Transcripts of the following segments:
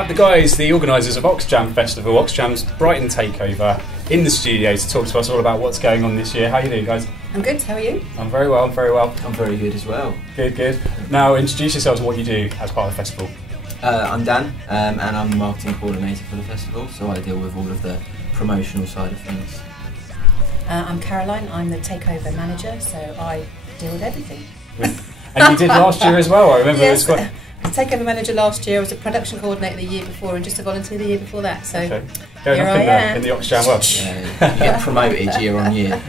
have the guys, the organisers of Oxjam Festival, Oxjam's Brighton Takeover, in the studio to talk to us all about what's going on this year. How are you doing, guys? I'm good, how are you? I'm very well, I'm very well. I'm very good as well. Good, good. Now, introduce yourselves and what you do as part of the festival. I'm Dan, and I'm the marketing coordinator for the festival, so I deal with all of the promotional side of things. I'm Caroline, I'm the takeover manager, so I deal with everything. And you did last year as well, I remember. Yes, it was quite... takeover manager last year, I was a production coordinator the year before and just a volunteer the year before that, so okay. Here I am. In the Oxjam world. Yeah, you get promoted year on year.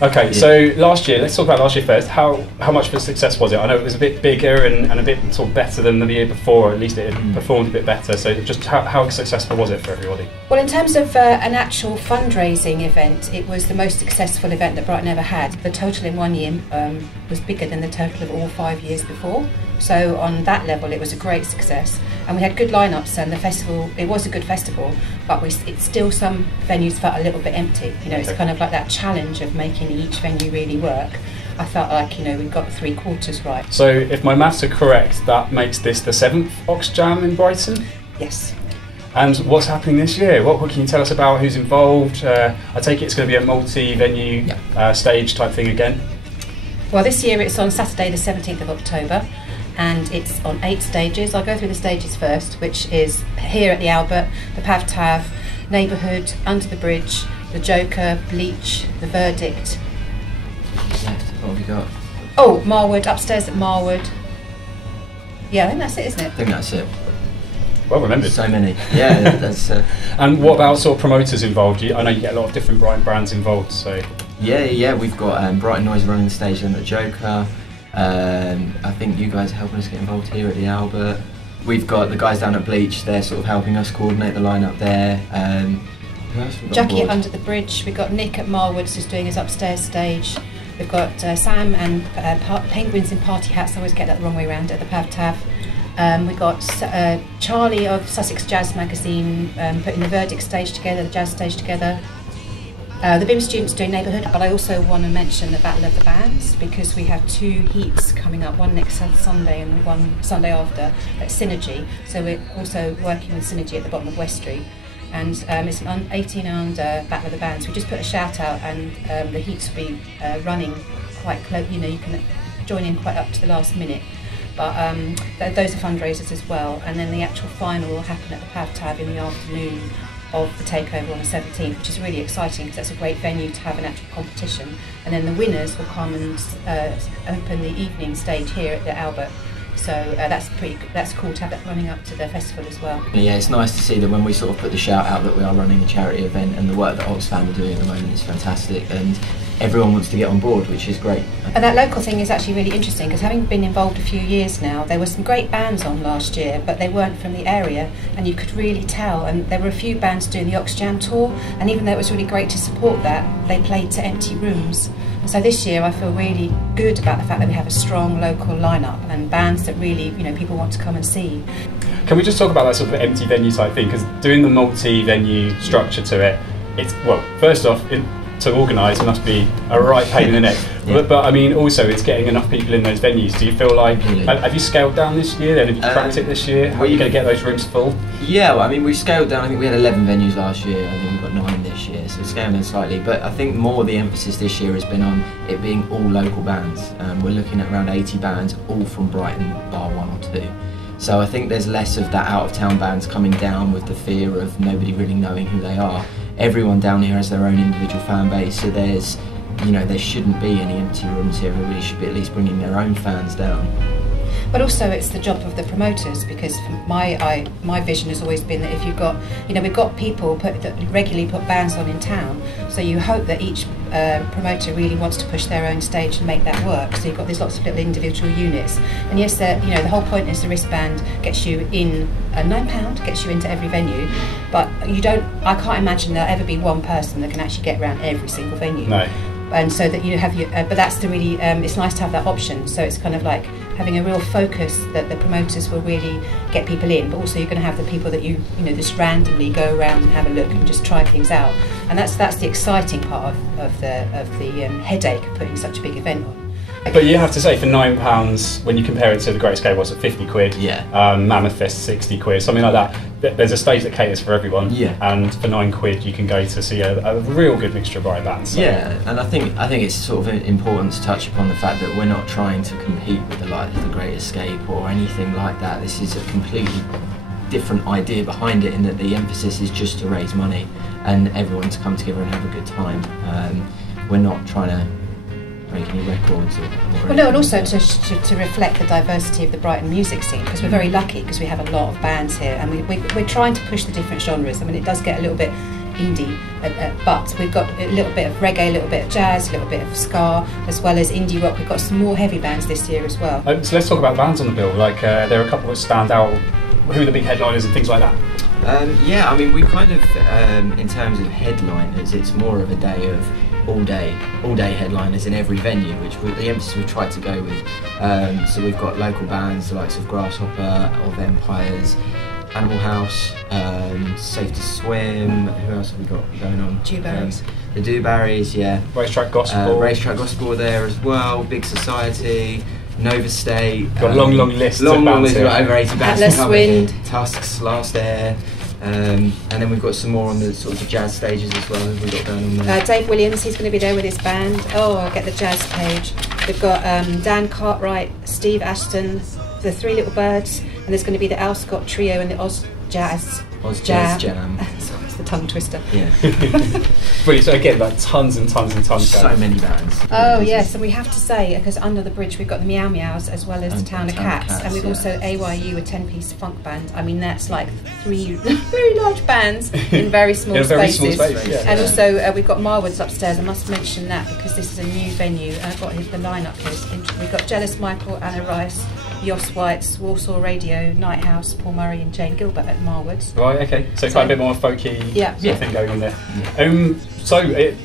Okay, Yeah. so last year, let's talk about last year first. How much of a success was it? I know it was a bit bigger and a bit sort of better than the year before, or at least it had performed a bit better, so just how successful was it for everybody? Well, in terms of an actual fundraising event, it was the most successful event that Brighton ever had. The total in one year was bigger than the total of all 5 years before. So on that level, it was a great success. And we had good lineups, and the festival, it was a good festival, but it's still, some venues felt a little bit empty. You know, it's kind of like that challenge of making each venue really work. I felt like, you know, we got 3/4 right. So if my maths are correct, that makes this the 7th Oxjam in Brighton? Yes. And what's happening this year? What can you tell us about who's involved? I take it it's going to be a multi-venue stage type thing again? Well, this year it's on Saturday the 17th of October, and it's on 8 stages. I'll go through the stages first, which is here at the Albert, the Pav Tav, Neighbourhood, Under the Bridge, the Joker, Bleach, the Verdict. Left, what have we got? Oh, Marwood, upstairs at Marwood. Yeah, I think that's it, isn't I it? think that's it. Well remembered. So many. Yeah, that's... And what about sort of promoters involved? I know you get a lot of different Brighton brands involved, so... Yeah, we've got Brighton Noise running the stage and the Joker. I think you guys are helping us get involved here at the Albert. We've got the guys down at Bleach, they're sort of helping us coordinate the lineup there. Who else have we got on Jackie board? at Under the Bridge. We've got Nick at Marwood's who's doing his upstairs stage. We've got Sam and Penguins in Party Hats, I always get that the wrong way around, at the Pav Tav. We've got Charlie of Sussex Jazz Magazine putting the Verdict stage together, the jazz stage together. The BIM students doing Neighbourhood, but I also want to mention the Battle of the Bands, because we have 2 heats coming up, one next Sunday and one Sunday after at Synergy. So we're also working with Synergy at the bottom of West Street, and it's an 18 and under Battle of the Bands. We just put a shout out, and the heats will be running quite close. You know, you can join in quite up to the last minute. But those are fundraisers as well, and then the actual final will happen at the Pav Tav in the afternoon of the takeover on the 17th, which is really exciting because that's a great venue to have an actual competition. And then the winners will come and open the evening stage here at the Albert. So that's cool to have that running up to the festival as well. Yeah, it's nice to see that when we sort of put the shout out that we are running a charity event, and the work that Oxfam are doing at the moment is fantastic, and everyone wants to get on board, which is great. And that local thing is actually really interesting, because having been involved a few years now, there were some great bands on last year, but they weren't from the area, and you could really tell. And there were a few bands doing the Oxjam tour, and even though it was really great to support that, they played to empty rooms. And so this year I feel really good about the fact that we have a strong local lineup and bands that really, you know, people want to come and see. Can we just talk about that sort of empty venue type thing? Because doing the multi-venue structure to it, it's, well, first off, to organise must be a right pain in the neck. Yeah. But I mean, also it's getting enough people in those venues. Do you feel like, have you scaled down this year then? Have you cracked it this year? How are you going to get those rooms full? Yeah, well, I mean, we've scaled down. I think we had 11 venues last year. I think we've got 9 this year, so scaled down slightly. But I think more the emphasis this year has been on it being all local bands. We're looking at around 80 bands, all from Brighton, bar 1 or 2. So I think there's less of that out-of-town bands coming down with the fear of nobody really knowing who they are. Everyone down here has their own individual fan base, so there's, you know, there shouldn't be any empty rooms here. Everybody should be at least bringing their own fans down. But also it's the job of the promoters, because my vision has always been that if you've got, you know, we've got people that regularly put bands on in town, so you hope that each promoter really wants to push their own stage and make that work. So you've got these lots of little individual units, and yes, you know, the whole point is the wristband gets you in, £9 gets you into every venue, but you don't. I can't imagine there'll ever be one person that can actually get around every single venue. No. And so that you have your, but that's the really, it's nice to have that option. So it's kind of like having a real focus that the promoters will really get people in, but also you're going to have the people that you know, just randomly go around and have a look and just try things out. And that's the exciting part of the headache of putting such a big event on. But you have to say, for £9, when you compare it to the Great Escape, what's it, 50 quid? Yeah. Mammoth Fest, 60 quid, something like that. There's a stage that caters for everyone. Yeah. And for 9 quid, you can go to see a real good mixture of Brighton bands. So. Yeah, and I think it's sort of important to touch upon the fact that we're not trying to compete with the likes of the Great Escape or anything like that. This is a completely different idea behind it, in that the emphasis is just to raise money and everyone to come together and have a good time. We're not trying to make any records well, no, and also to reflect the diversity of the Brighton music scene, because we're very lucky because we have a lot of bands here, and we're trying to push the different genres. I mean, it does get a little bit indie, but we've got a little bit of reggae, a little bit of jazz, a little bit of ska, as well as indie rock. We've got some more heavy bands this year as well. So let's talk about bands on the bill. Like there are a couple that stand out. Who are the big headliners and things like that? Yeah, I mean, we kind of, in terms of headliners, it's more of a day of all day headliners in every venue, which the emphasis we've tried to go with. So we've got local bands, the likes of Grasshopper, or Vampires, Animal House, Safe to Swim. Who else have we got going on? Dewberries. The Dewberries, yeah. Racetrack Gospel. Racetrack Gospel there as well. Big Society. Nova State. Got a long list. Long list. We've got over 80 bands. Atlas Wind. Tusks, Last Air. And then we've got some more on the sort of the jazz stages as well. We've got going on there. Dave Williams, he's going to be there with his band. Oh, I'll get the jazz page. We've got Dan Cartwright, Steve Ashton, the Three Little Birds, and there's going to be the Al Scott Trio and the Oz Jazz Jam. Sorry, it's the tongue twister. Yeah. Brilliant. So again, like tons and tons and tons. So many bands. Oh yes, and we have to say, because under the bridge we've got the Meow Meows as well as the Town of Cats, and we've also AYU, a 10-piece funk band. I mean, that's like 3 very large bands in very small in a very spaces. small space, yeah. And also we've got Marwood's upstairs. I must mention that because this is a new venue, and I've got the lineup here. We've got Jealous Michael, Anna Rice, Yoss Whites, Warsaw Radio, Night House, Paul Murray and Jane Gilbert at Marwood's. Right, okay. So quite a bit more folky sort of thing going on there. Yeah.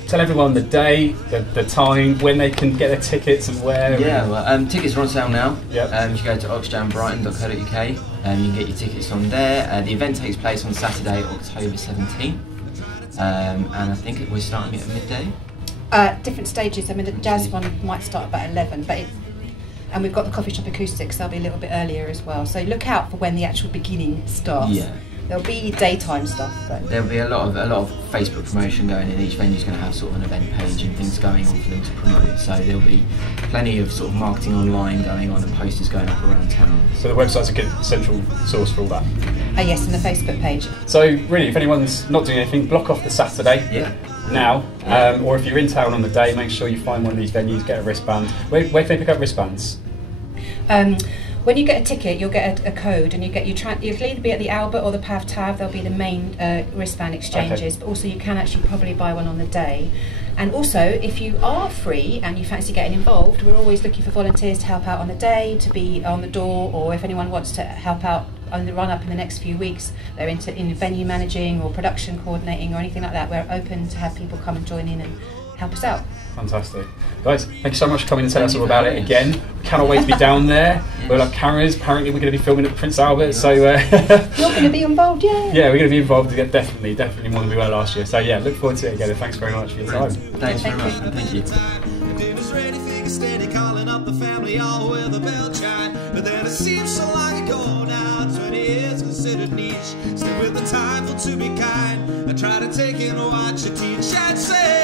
Tell everyone the day, the time, when they can get their tickets and where. Yeah, well, tickets are on sale now. Yep. You go to oxjambrighton.co.uk and you can get your tickets on there. The event takes place on Saturday, October 17th. And I think we're starting at midday. Different stages. I mean, the jazz one might start about 11, and we've got the coffee shop acoustics, they'll be a little bit earlier as well. So look out for when the actual beginning starts. Yeah. There'll be daytime stuff. There'll be a lot of Facebook promotion going in. Each venue's going to have sort of an event page and things going on for them to promote. So there'll be plenty of sort of marketing online going on and posters going up around town. So the website's a good central source for all that. Yes, and the Facebook page. So really, if anyone's not doing anything, block off the Saturday. Yeah. Now, or if you're in town on the day, make sure you find one of these venues, get a wristband. Where can they pick up wristbands? When you get a ticket, you'll get a code, and you'll either be at the Albert or the Pav Tav. They'll be the main wristband exchanges, but also you can actually probably buy one on the day. And also, if you are free and you fancy getting involved, we're always looking for volunteers to help out on the day, to be on the door, or if anyone wants to help out on the run-up in the next few weeks, they're in venue managing or production coordinating or anything like that, we're open to have people come and join in and help us out. Fantastic. Guys, thank you so much for coming and telling us all about it again. Cannot wait to be down there. We'll have cameras. Apparently we're going to be filming at Prince Albert, so... You're going to be involved, yeah? Yeah, we're going to be involved, definitely more than we were last year. So yeah, look forward to it again. Thanks very much for your time. Thanks very much, and thank you. Dinner's ready, figure steady, calling up the family all with a bell chime. But then it seems so long ago now, 20 years considered niche. Still with the time for to be kind. I try to take in what you teach and say.